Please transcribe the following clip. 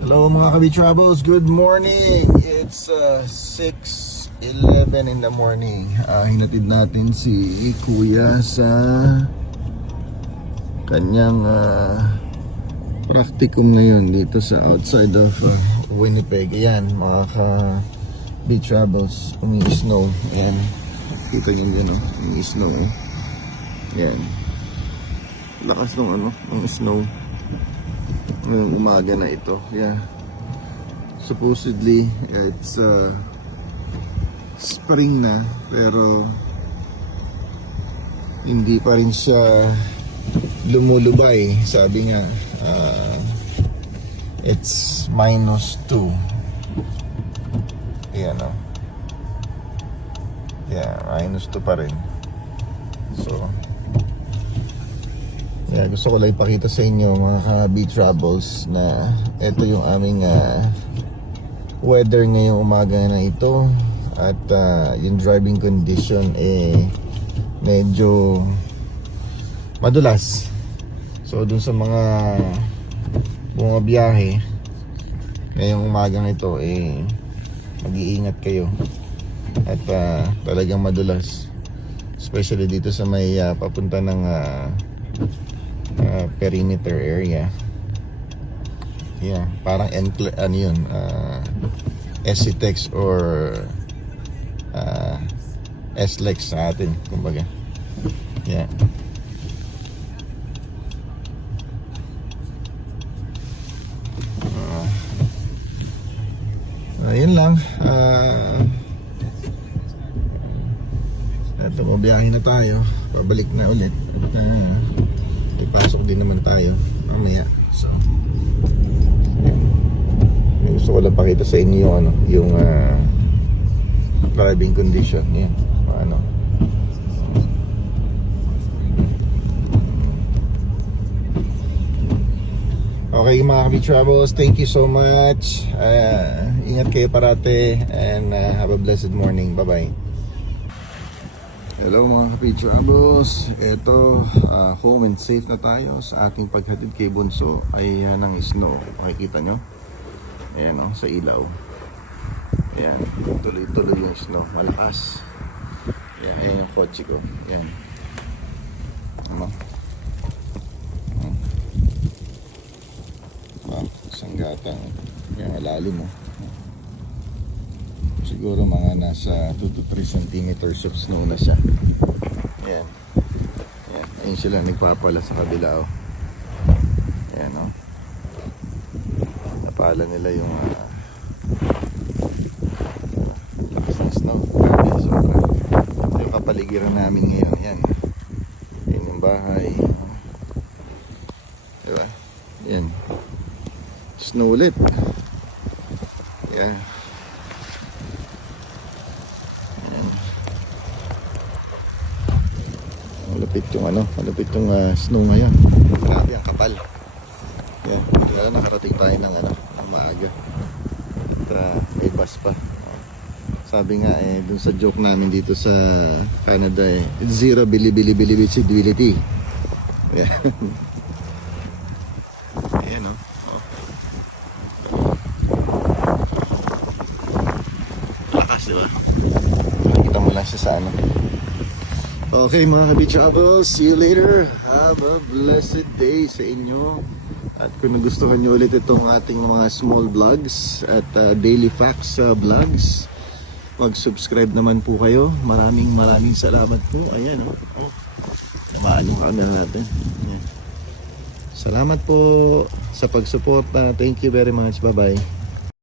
Hello mga Kabi Travels, good morning. It's 6:11 in the morning. Hinatid natin si Kuya sa kanyang practicum ngayon dito sa outside of Winnipeg. Ayan mga Kabi Travels, umi-snow. Ayan, kita nyo yun, umi-snow. Ayan, lakas ng snow ngayong umaga na ito. Yeah, supposedly it's spring na, pero hindi pa rin siya lumulubay. Sabi nga it's -2. Ayan o. Yeah, -2 pa rin. So yeah, gusto ko lang ipakita sa inyo mga Kabi Travels na ito yung aming weather ngayong umaga na ito. At yung driving condition medyo madulas. So dun sa mga bumabiyahe ngayong umagang ito, mag-iingat kayo. At talagang madulas, especially dito sa may papunta ng perimeter area. Yeah, parang SCTEX or SLEX sa atin, kumbaga. Yeah. Yun lang. Ito, mabiyahin na tayo. Pabalik na ulit. Ipasok din naman tayo mamaya. So gusto ko lang pakita sa inyo yung driving condition. Yan, okay mga Kabi Travels, thank you so much. Ingat kayo parate and have a blessed morning. Bye bye. Hello mga Kabi Travels. Ito, home and safe na tayo sa ating paghatid kay Bunso. Ay ng snow, makikita nyo. Ayan sa ilaw. Ayan, tuloy-tuloy yung snow, malakas. Ayan yung kotse ko. Ayan, isang gatang. Ayan, malalim siguro mga nasa 2 to 3 centimeters of snow na siya. Ayan. Ayan. Ayun sila nagpapala sa kabila. Ayan napala nila yung lakas ng snow. Grabe, sobra. Yung kapaligiran namin ngayon. Ayan. Ayan yung bahay. Diba? Ayan. Snow ulit. Ayan. Malapit yung snow ngayon. Grabe ang kapal. Yeah, kaya nakarating tayo ng maaga. At may bus pa. Sabi nga dun sa joke namin dito sa Canada, zero visibility. Yeah. Ayan lakas, diba? Nakikita mo lang siya sa Okay mga Kabi Travels, see you later. Have a blessed day sa inyo. At kung nagustuhan nyo ulit itong ating mga small vlogs at daily facts vlogs, mag-subscribe naman po kayo. Maraming salamat po. Ayan namaan yung camera natin. Ayan. Salamat po sa pag-support. Thank you very much. Bye bye.